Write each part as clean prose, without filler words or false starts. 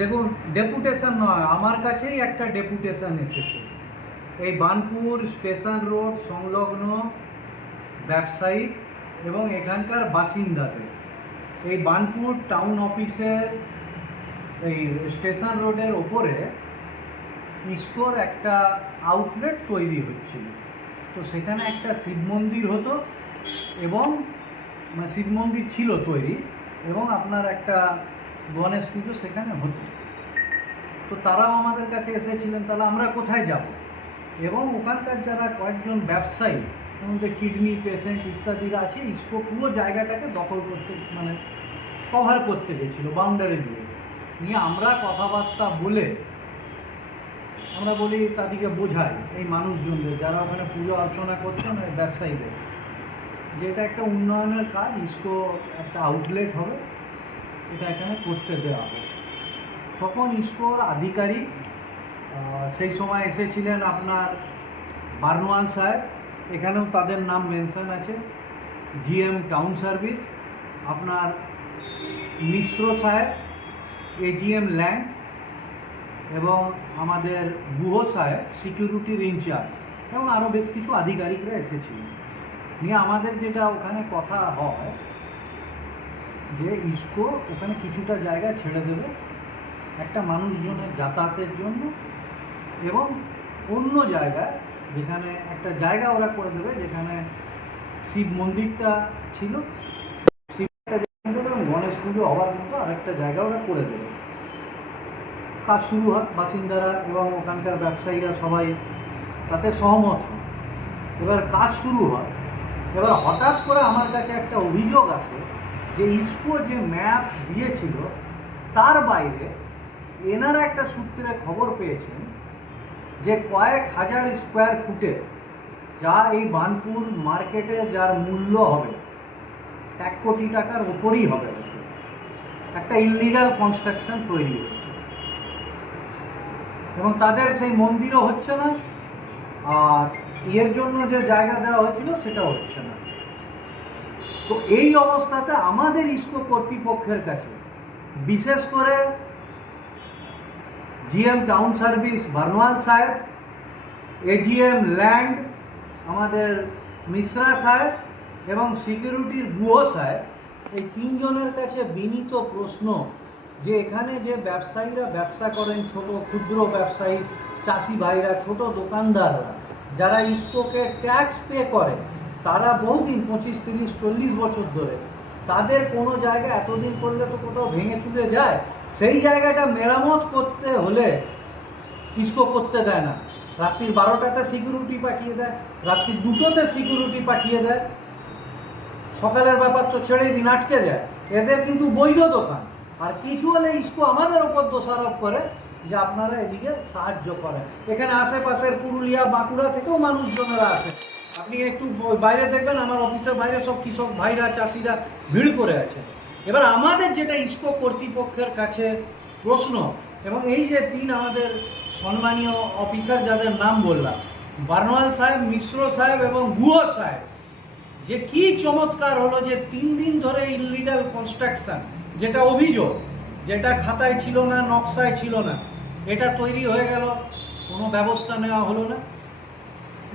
দেখুন, ডেপুটেশন নয়, আমার কাছেই একটা ডেপুটেশন এসেছে। এই বার্নপুর স্টেশন রোড সংলগ্ন ব্যবসায়ী এবং এখানকার বাসিন্দাদের এই বার্নপুর টাউন অফিসের এই স্টেশন রোডের ওপরে ইসকোর একটা আউটলেট তৈরি হচ্ছিল। তো সেখানে একটা শিব মন্দির হতো এবং শিব মন্দির ছিল তৈরি, এবং আপনার একটা গণেশ পুজো সেখানে হতো। তো তারাও আমাদের কাছে এসেছিলেন, তাহলে আমরা কোথায় যাব? এবং ওখানকার যারা কয়েকজন ব্যবসায়ী, যেমন যে কিডনি পেশেন্ট ইত্যাদিরা আছে, ইসকো পুরো জায়গাটাকে দখল করতে কভার করতে গেছিলো বাউন্ডারি দিয়ে। নিয়ে আমরা কথাবার্তা বলে আমরা বলি, তাদেরকে বোঝাই এই মানুষজনদের যারা ওখানে পুজো অর্চনা করছেন, ওই ব্যবসায়ীদের, যে এটা একটা উন্নয়নের কাজ, ইসকো একটা আউটলেট হবে, এটা এখানে করতে দেওয়া হবে। তখন ইসকোর আধিকারিক সেই সময় এসেছিলেন আপনার বার্নওয়াল সাহেব, এখানেও তাদের নাম মেনশন আছে, জিএম টাউন সার্ভিস, আপনার মিশ্র সাহেব, এজিএম ল্যান্ড, এবং আমাদের গুহ সাহেব সিকিউরিটির ইনচার্জ, এবং আরও বেশ কিছু আধিকারিকরা এসেছিলেন। নিয়ে আমাদের যেটা ওখানে কথা হয় যে ইসকো ওখানে কিছুটা জায়গা ছেড়ে দেবে একটা মানুষজনের যাতায়াতের জন্য, এবং অন্য জায়গায় যেখানে একটা জায়গা ওরা করে দেবে যেখানে শিব মন্দিরটা ছিল, শিবটা দেবে, এবং গণেশ পুজো হওয়ার মতো আরেকটা জায়গা ওরা করে দেবে। কাজ শুরু হয়, বাসিন্দারা এবং ওখানকার ব্যবসায়ীরা সবাই তাতে সহমত হয়। এবার কাজ শুরু হয়। এবার হঠাৎ করে আমার কাছে একটা অভিযোগ আসে যে ইসকো যে ম্যাপ দিয়েছিল তার বাইরে এনারা একটা সূত্রে খবর পেয়েছেন যে কয়েক হাজার স্কোয়ার ফুটে, যা এই বার্নপুর মার্কেটে যার মূল্য হবে 1 কোটি টাকার ওপরই হবে, একটা ইললিগাল কনস্ট্রাকশন তৈরি হয়েছে, এবং তাদের সেই মন্দিরও হচ্ছে না, আর এর জন্য যে জায়গা দেওয়া হয়েছিল সেটাও হচ্ছে না। তো এই অবস্থাতে আমাদের ইসকো কর্তৃপক্ষের কাছে, বিশেষ করে জিএম টাউন সার্ভিস বার্নওয়াল সাহেব, এজিএম ল্যান্ড আমাদের মিশ্রা সাহেব, এবং সিকিউরিটির গুহ সাহেব, এই তিনজনের কাছে বিনীত প্রশ্ন যে এখানে যে ব্যবসায়ীরা ব্যবসা করেন, ছোট ক্ষুদ্র ব্যবসায়ী, চাষি ভাইরা, ছোট দোকানদাররা, যারা ইসকোকে ট্যাক্স পে করে, তারা বহুদিন 25, 30, 40 বছর ধরে, তাদের কোনো জায়গা এতদিন করলে তো কোথাও ভেঙে চুলে যায়, সেই জায়গাটা মেরামত করতে হলে ইসকো করতে দেয় না। রাত্রির 12টাতে সিকিউরিটি পাঠিয়ে দেয়, রাত্রির 2টোতে সিকিউরিটি পাঠিয়ে দেয়, সকালের ব্যাপার তো ছেড়ে দিন, আটকে যায়। এদের কিন্তু বৈধ দোকান, আর কিছু হলে ইসকো আমাদের ওপর দোষারোপ করে যে আপনারা এদিকে সাহায্য করেন। এখানে আশেপাশের পুরুলিয়া, বাঁকুড়া থেকেও মানুষজনেরা আসে, আপনি একটু বাইরে দেখবেন, আমার অফিসের বাইরে সব কৃষক ভাইরা, চাষিরা ভিড় করে আছে। এবার আমাদের যেটা ইসকো কর্তৃপক্ষের কাছে প্রশ্ন, এবং এই যে আমাদের সম্মানীয় অফিসার যাদের নাম বললাম, বার্নওয়াল সাহেব, মিশ্র সাহেব এবং গুহ সাহেব, যে কি চমৎকার হলো যে 3 দিন ধরে ইললিগাল কনস্ট্রাকশন, যেটা অভিযোগ, যেটা খাতায় ছিল না, নকশায় ছিল না, এটা তৈরি হয়ে গেল, কোনো ব্যবস্থা নেওয়া হলো না।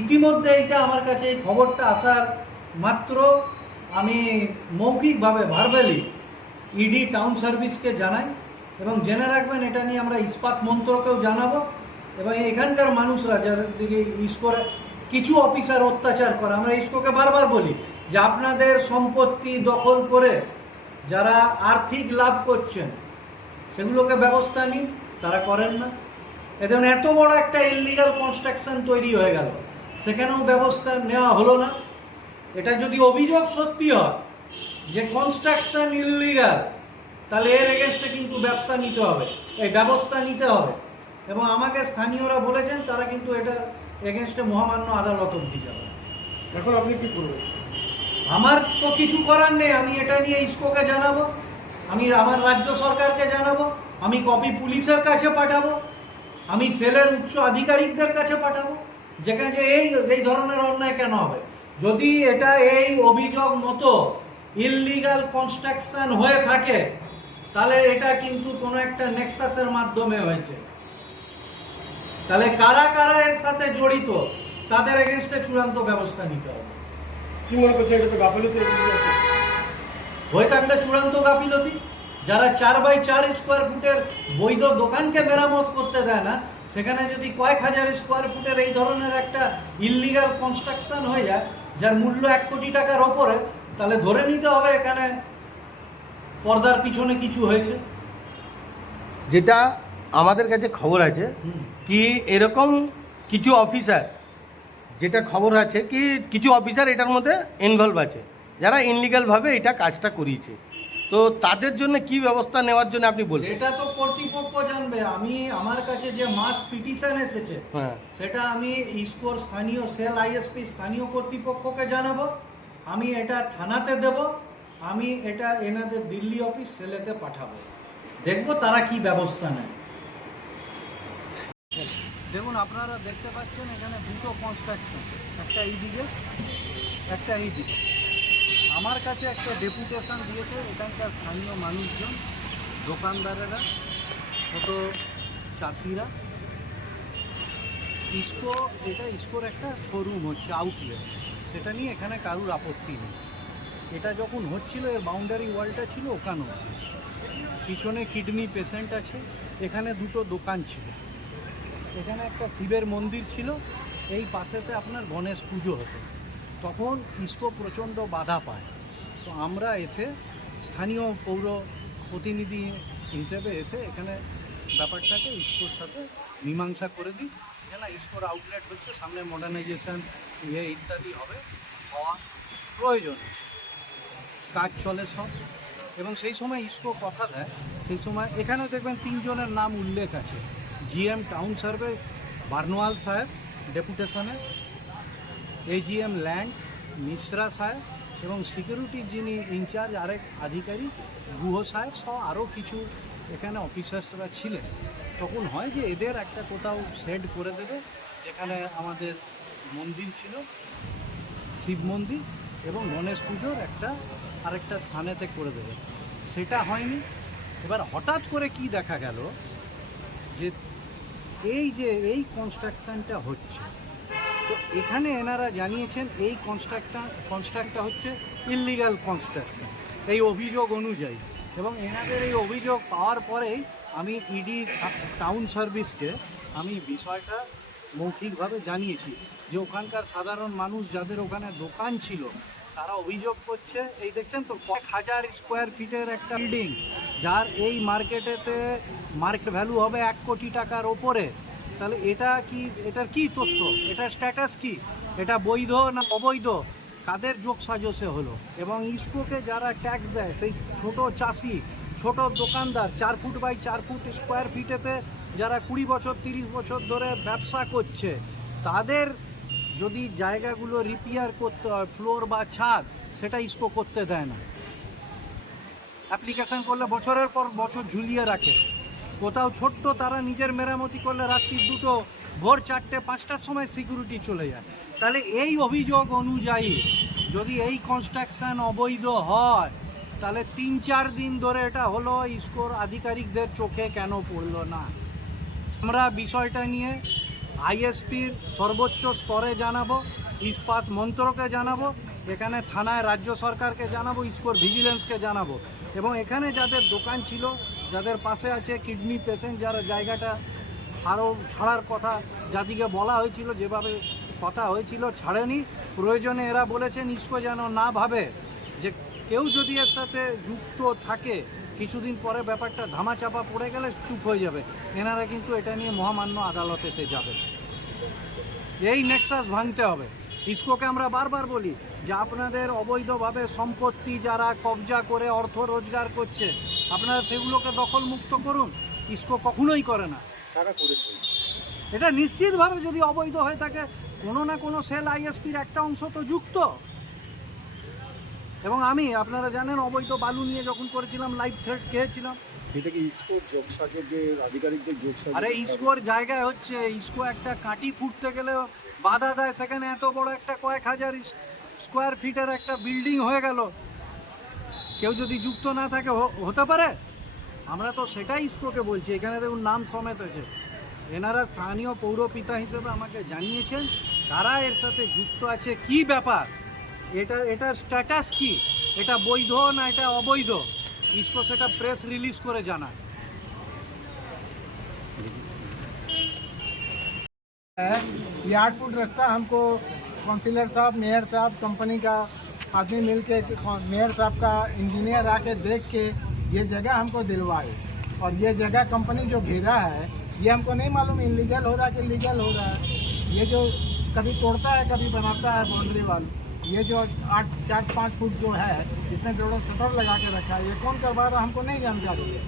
ইতিমধ্যে এটা আমার কাছে এই খবরটা আসার মাত্র আমি মৌখিকভাবে ভার্বালি ইডি টাউন সার্ভিসকে জানাই, এবং জেনে রাখবেন এটা নিয়ে আমরা ইস্পাত মন্ত্রকেও জানাবো, এবং এখানকার মানুষরা যাদের দিকে ইসকোর কিছু অফিসার অত্যাচার করে, আমরা ইসকোকে বারবার বলি যে আপনাদের সম্পত্তি দখল করে যারা আর্থিক লাভ করছেন সেগুলোকে ব্যবস্থা নিন, তারা করেন না। এদের এত বড় একটা ইললিগাল কনস্ট্রাকশন তৈরি হয়ে গেল, সেখানেও ব্যবস্থা নেওয়া হলো না। এটা যদি অভিযোগ সত্যি হয় যে কনস্ট্রাকশন ইললিগাল, তাহলে এর এগেনস্টে কিন্তু ব্যবস্থা নিতে হবে, এই ব্যবস্থা নিতে হবে। এবং আমাকে স্থানীয়রা বলেছেন তারা কিন্তু এটা এগেনস্টে মহামান্য আদালত অবধি যাবে। এখন আপনি কি করবেন? আমার তো কিছু করার নেই, আমি এটা নিয়ে ইসকোকে জানাবো, আমি আমার রাজ্য সরকারকে জানাবো, আমি কপি পুলিশের কাছে পাঠাবো, আমি সেলের উচ্চ আধিকারিকদের কাছে পাঠাবো, যেখানে যে এই ধরনের অন্যায় কেন হবে। যদি এটা এই অভিযোগ মতো ইললিগাল কনস্ট্রাকশন হয়ে থাকে, তাহলে এটা কিন্তু কোনো একটা নেক্সাসের মাধ্যমে হয়েছে। তাহলে কারা কারা এর সাথে জড়িত তাদের এগেনস্টে চূড়ান্ত ব্যবস্থা নিতে হবে। কি মনে করছেন, এটা তো গাফিলতি হয়ে থাকলে চূড়ান্ত গাফিলতি। যারা 4x4 স্কোয়ার ফুটের বৈধ দোকানকে মেরামত করতে দেয় না, সেখানে যদি কয়েক হাজার স্কোয়ার ফুটের এই ধরনের একটা ইললিগাল কনস্ট্রাকশন হয়ে যায় যার মূল্য 1 কোটি টাকার ওপরে, তাহলে ধরে নিতে হবে এখানে পর্দার পিছনে কিছু হয়েছে। যেটা আমাদের কাছে খবর আছে কি এরকম কিছু অফিসার, যেটা খবর আছে কি কিছু অফিসার এটার মধ্যে ইনভলভ আছে যারা ইনলিগালভাবে এটা কাজটা করিয়েছে। তো তাদের জন্য কি ব্যবস্থা নেওয়ার জন্য আপনি বলছেন? সেটা তো কর্তৃপক্ষ জানবে। আমি আমার কাছে যে মাস পিটিশন এসেছে হ্যাঁ, সেটা আমি ইসকোর স্থানীয় সেল আইএসপি স্থানীয় কর্তৃপক্ষকে জানাবো, আমি এটা থানাতে দেব, আমি এটা এনাদের দিল্লি অফিস সেলেতে পাঠাবো, দেখবো তারা কি ব্যবস্থা নেয়। দেখুন, আপনারা দেখতে পাচ্ছেন এখানে দুটো কনস্ট্রাকশন, একটা এই দিকে একটা এই দিকে। আমার কাছে একটা ডেপুটেশন দিয়েছে এখানকার স্থানীয় মানুষজন, দোকানদারেরা, ছোট চাষিরা। এটা ইসকোর একটা শোরুম হচ্ছে, আউটলেট, সেটা নিয়ে এখানে কারুর আপত্তি নেই। এটা যখন হচ্ছিল এর বাউন্ডারি ওয়ালটা ছিল ওখানেও, পিছনে কিডনি পেশেন্ট আছে, এখানে দুটো দোকান ছিল, এখানে একটা শিবের মন্দির ছিল, এই পাশেতে আপনার গণেশ পুজো হতো। তখন ইসকো প্রচণ্ড বাধা পায়। তো আমরা এসে স্থানীয় পৌর প্রতিনিধি হিসেবে এসে এখানে ব্যাপারটাকে ইসকোর সাথে মীমাংসা করে দিই। এখানে ইসকোর আউটলেট হচ্ছে, সামনে মডার্নাইজেশন ইত্যাদি হওয়া প্রয়োজন, কাজ চলে সব। এবং সেই সময় ইসকো কথা দেয়, সেই সময় এখানে দেখবেন 3 জনের নাম উল্লেখ আছে। জিএম টাউন সার্ভিস বার্নওয়াল সাহেব ডেপুটেশনে, এজিএম ল্যান্ড মিশ্রা সাহেব, এবং সিকিউরিটির যিনি ইনচার্জ আরেক আধিকারিক গুহ সাহেব সহ আরও কিছু এখানে অফিসার্সরা ছিলেন। তখন হয় যে এদের একটা কোথাও সেট করে দেবে, যেখানে আমাদের মন্দির ছিল, শিব মন্দির এবং গণেশ পুজোর আরেকটা স্থানেতে করে দেবে। সেটা হয়নি। এবার হঠাৎ করে কি দেখা গেল যে এই কনস্ট্রাকশানটা হচ্ছে, তো এখানে এনারা জানিয়েছেন এই কনস্ট্রাক্টটা হচ্ছে ইললিগাল কনস্ট্রাকশন এই অভিযোগ অনুযায়ী। এবং এনাদের এই অভিযোগ পাওয়ার পরেই আমি ইডি টাউন সার্ভিসকে আমি বিষয়টা মৌখিকভাবে জানিয়েছি যে ওখানকার সাধারণ মানুষ যাদের ওখানে দোকান ছিল তারা অভিযোগ করছে, এই দেখছেন তো 1000 স্কোয়ার ফিটের একটা বিল্ডিং, যার এই মার্কেটেতে মার্কেট ভ্যালু হবে 1 কোটি টাকার ওপরে। তাহলে এটার কি তথ্য, এটার স্ট্যাটাস কি, এটা বৈধ না অবৈধ, কাদের যোগ সাজসে হলো? এবং ইসকোকে যারা ট্যাক্স দেয় সেই ছোট চাষি, ছোট দোকানদার, 4 ফুট বাই 4 ফুট স্কোয়ার ফিটেতে যারা 20 বছর 30 বছর ধরে ব্যবসা করছে, তাদের যদি জায়গাগুলো রিপেয়ার করতে হয়, ফ্লোর বা ছাদ, সেটা ইসকো করতে দেয় না। অ্যাপ্লিকেশন করলে বছরের পর বছর ঝুলিয়ে রাখে। কোথাও ছোট্ট তারা নিজের মেরামতি করলে রাত্রি 2টো, ভোর 4টে 5টার সময় সিকিউরিটি চলে যায়। তাহলে এই অভিযোগ অনুযায়ী যদি এই কনস্ট্রাকশান অবৈধ হয়, তাহলে 3-4 দিন ধরে এটা হলো ইসকোর আধিকারিকদের চোখে কেন পড়লো না? আমরা বিষয়টা নিয়ে আইএসপির সর্বোচ্চ স্তরে জানাবো, ইস্পাত মন্ত্রকে জানাবো, এখানে থানায় রাজ্য সরকারকে জানাবো, ইসকোর ভিজিলেন্সকে জানাবো। এবং এখানে যাদের দোকান ছিল, যাদের পাশে আছে কিডনি পেশেন্ট, যারা জায়গাটা আরও ছাড়ার কথা যাদিকে বলা হয়েছিল, যেভাবে কথা হয়েছিল ছাড়েনি, প্রয়োজনে এরা বলেছেন ইসকো যেন না ভাবে যে কেউ যদি এর সাথে যুক্ত থাকে, কিছুদিন পরে ব্যাপারটা ধামাচাপা পড়ে গেলে চুপ হয়ে যাবে। এনারা কিন্তু এটা নিয়ে মহামান্য আদালতেতে যাবে। এই নেক্সাস ভাঙতে হবে। ইসকোকে আমরা বারবার বলি যে আপনাদের অবৈধভাবে সম্পত্তি যারা কবজা করে অর্থ রোজগার করছে, আপনারা সেগুলোকে দখলমুক্ত করুন। ইসকো কখনোই করে না। এটা নিশ্চিতভাবে যদি অবৈধ হয়ে থাকে, কোনো না কোনো সেল আইএসপির একটা অংশ তো যুক্ত। এবং আমি, আপনারা জানেন, অবৈধ বালু নিয়ে যখন করেছিলাম লাইভ থ্রেট খেয়েছিলাম। এটা কি ইসকোর যোগসাজকের আধিকারিকদের যোগসাজক? আরে ইসকোর জায়গায় হচ্ছে, ইসকো একটা কাঁটি ফুটতে গেলে বাধা দেয়, সেখানে এত বড় একটা কয়েক হাজার স্কোয়ার ফিটের একটা বিল্ডিং হয়ে গেল, কেউ যদি যুক্ত না থাকে হতে পারে? আমরা তো সেটাই ইসকোকে বলছি, এখানে দেখুন নাম সমেত আছে। এনারা স্থানীয় পৌরপিতা হিসেবে আমাকে জানিয়েছেন তারা এর সাথে যুক্ত আছে। কি ব্যাপার, এটার স্ট্যাটাস কি, এটা বৈধ না এটা অবৈধ, ইসকো সেটা প্রেস রিলিজ করে জানায়। ये 8 फुट रास्ता हमको काउंसिलर साहब, मेयर साहब, कंपनी का आदमी मिल के, मेयर साहब का इंजीनियर आके देख के ये जगह हमको दिलवाए। और ये जगह कंपनी जो घेरा है ये हमको नहीं मालूम इलीगल हो रहा है कि लीगल हो रहा है। ये जो कभी तोड़ता है कभी बनाता है बाउंड्री वाल, ये जो 4-5 फुट जो है इसमें जोड़ो शटर लगा के रखा है, ये कौन करवा रहा हमको नहीं जानकारी है।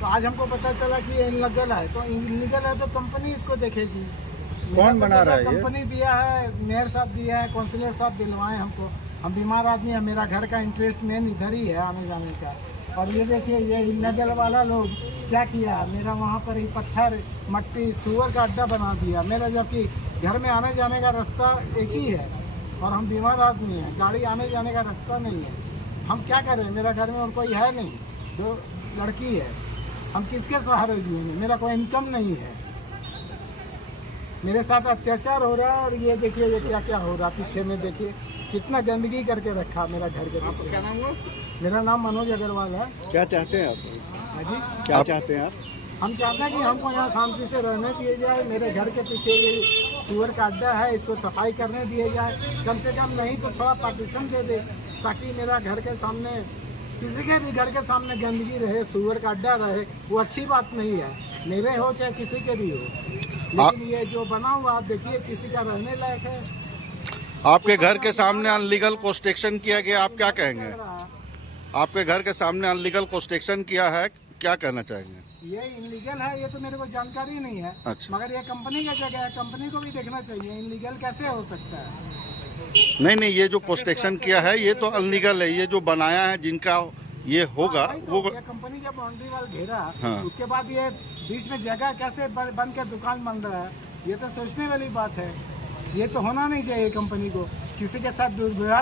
तो आज हमको पता चला कि ये इलीगल है, तो इलीगल है तो कंपनी इसको देखेगी। कौन बना रहा है ये? कंपनी दिया है, मेयर साहब दिया है, काउंसिलर साहब दिलवाए हमको। हम बीमार आदमी है, मेरा घर का इंटरेस्ट मेन इधर ही है आने जाने का। और ये देखिए ये इलीगल वाला लोग क्या किया, मेरा वहाँ पर ही पत्थर मट्टी सुअर का अड्डा बना दिया मेरा, जबकि घर में आने जाने का रास्ता एक ही है और हम बीमार आदमी हैं, गाड़ी आने जाने का रास्ता नहीं है। हम क्या करें, मेरा घर में और कोई है नहीं, 2 लड़की है, हम किसके सहारे जिएंगे, मेरा कोई इनकम नहीं है। मेरे साथ अत्याचार हो रहा है। और ये देखिए ये क्या क्या हो रहा है पीछे में, देखिए कितना गंदगी करके रखा मेरा घर के पीछे। क्या नाम हुआ? मेरा नाम मनोज अग्रवाल है। क्या चाहते हैं आप? हाँ जी, क्या चाहते हैं आप? हम चाहते हैं कि हमको यहाँ शांति से रहने दिए जाए। मेरे घर के पीछे ये सुअर का अड्डा है, इसको सफाई करने दिए जाए कम से कम, नहीं तो थोड़ा पार्टीशन दे दे ताकि मेरा घर के सामने, किसी के भी घर के सामने गंदगी रहे, सुअर का अड्डा रहे, वो अच्छी बात नहीं है। मेरे हो चाहे किसी के भी हो, लेकिन ये जो बना हुआ आप देखिए किसी का रहने लायक है। आपके घर के सामने अनलीगल कंस्ट्रक्शन किया गया, आप क्या कहेंगे? आपके घर के सामने अनलीगल कंस्ट्रक्शन किया है, क्या कहना चाहेंगे? ये इलीगल है, ये तो मेरे को जानकारी नहीं है। अच्छा। मगर ये कंपनी का जगह है, कंपनी को भी देखना चाहिए इलीगल कैसे हो सकता है। नहीं, ये जो कंस्ट्रक्शन किया है ये तो अनलीगल है, ये जो बनाया है जिनका ये होगा हाँ, वो ये कंपनी का बाउंड्री वाल घेरा, हाँ। उसके बाद ये बीच में जगह कैसे बन के दुकान बन रहा है, ये तो सोचने वाली बात है। ये तो होना नहीं चाहिए कंपनी को, किसी के साथ दुर्व्यवहार